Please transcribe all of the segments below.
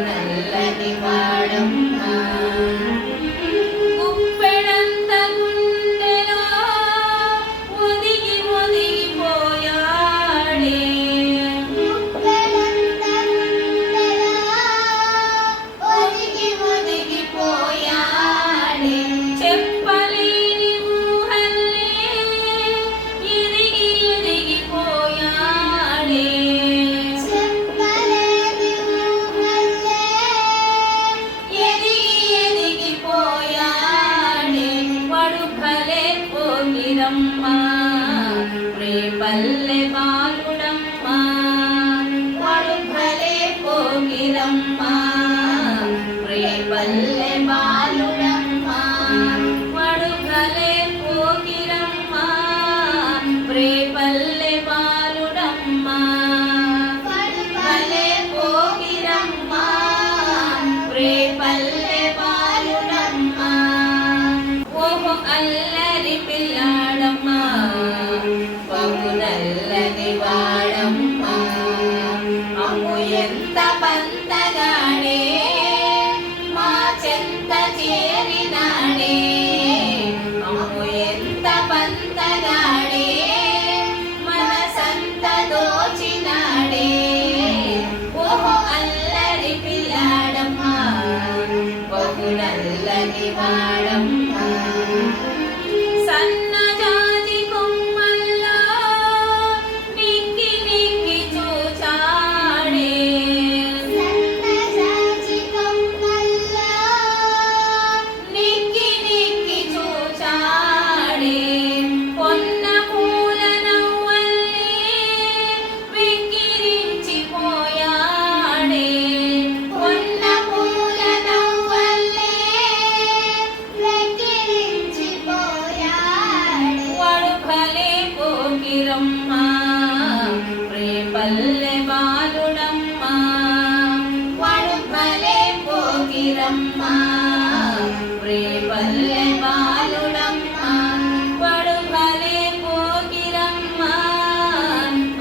నల్లని వాడమ్మా రేపల్లె బాలుడమ్మా వాడు భలే పోగిరమ్మా రేపల్లె బాలుడమ్మా వాడు భలే పోగిరమ్మా రేపల్లె బాలుడమ్మా భలే పోగిరమ్మా రేపల్లె బాలుడమ్మా ఓహో అల్లరి పిల్లాడమ్మా నల్లని వాడమ్మా అమ్ము ఎంత పంతగాడే మా చెంత చేరినాడే అమ్ము ఎంత పంతగాడే మనసంత దోచినాడే ఓహో అల్లరి పిల్లాడమ్మా బహు నల్లని వాడమ్మా రేపల్లె బాలుడమ్మా వాడు భలే పోగిరమ్మా రేపల్లె బాలుడమ్మా వాడు భలే పోగిరమ్మా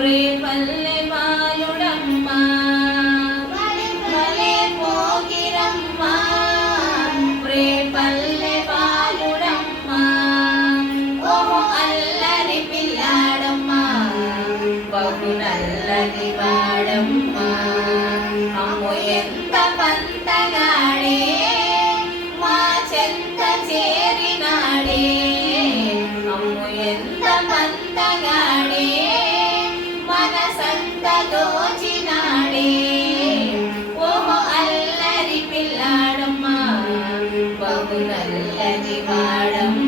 రేపల్లె బాలుడమ్మా భలే పోగిరమ్మా రేపల్లె బాలుడమ్మా ఓహో అల్లరి పిల్లాడమ్మా బహు నల్లని వాడమ్మా అమ్ము ఎంత పంతగాడే మా చెంత చేరినాడే అమ్ము ఎంత పంతగాడే మనసంత దోచినాడే ఓహో అల్లరి పిల్లాడమ్మా బహు నల్లని వాడమ్మా